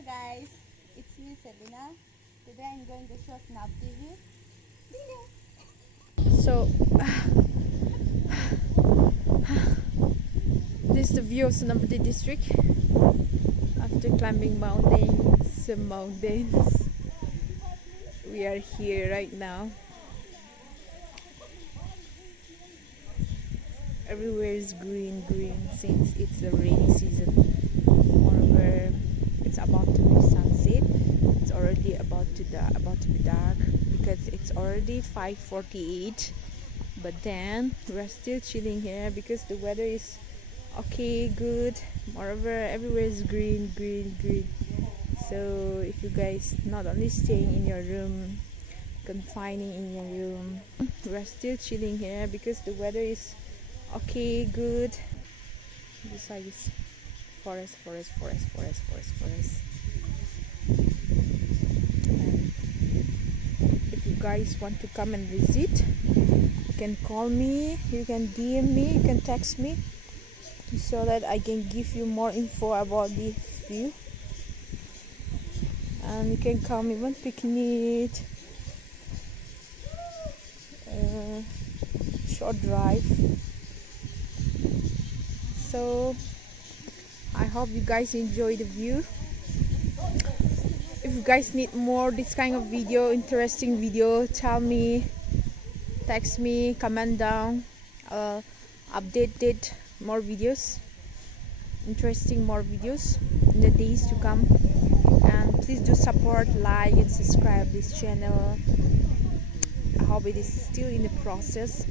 Hello guys, it's me Selina. Today I'm going to show Snap TV. So this is the view of Senapati district after climbing mountains. We are here right now. Everywhere is green since it's the rainy season. Moreover, it's about to be sunset. It's already about to be dark because it's already 5:48. But then we're still chilling here because the weather is okay, good. Moreover, everywhere is green. So if you guys not only staying in your room, confining in your room, we're still chilling here because the weather is okay, good. This side is forest. And if you guys want to come and visit, you can call me, you can DM me, you can text me so that I can give you more info about this view. And you can come even picnic, short drive. So I hope you guys enjoy the view. If you guys need more this kind of video, interesting video, tell me, text me, comment down. Update more videos, interesting more videos in the days to come. And please do support, like and subscribe this channel. I hope it is still in the process.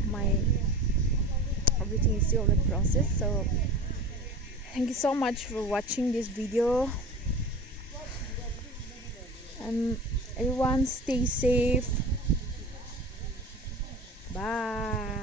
Everything is still in the process. So thank you so much for watching this video, and everyone stay safe. Bye.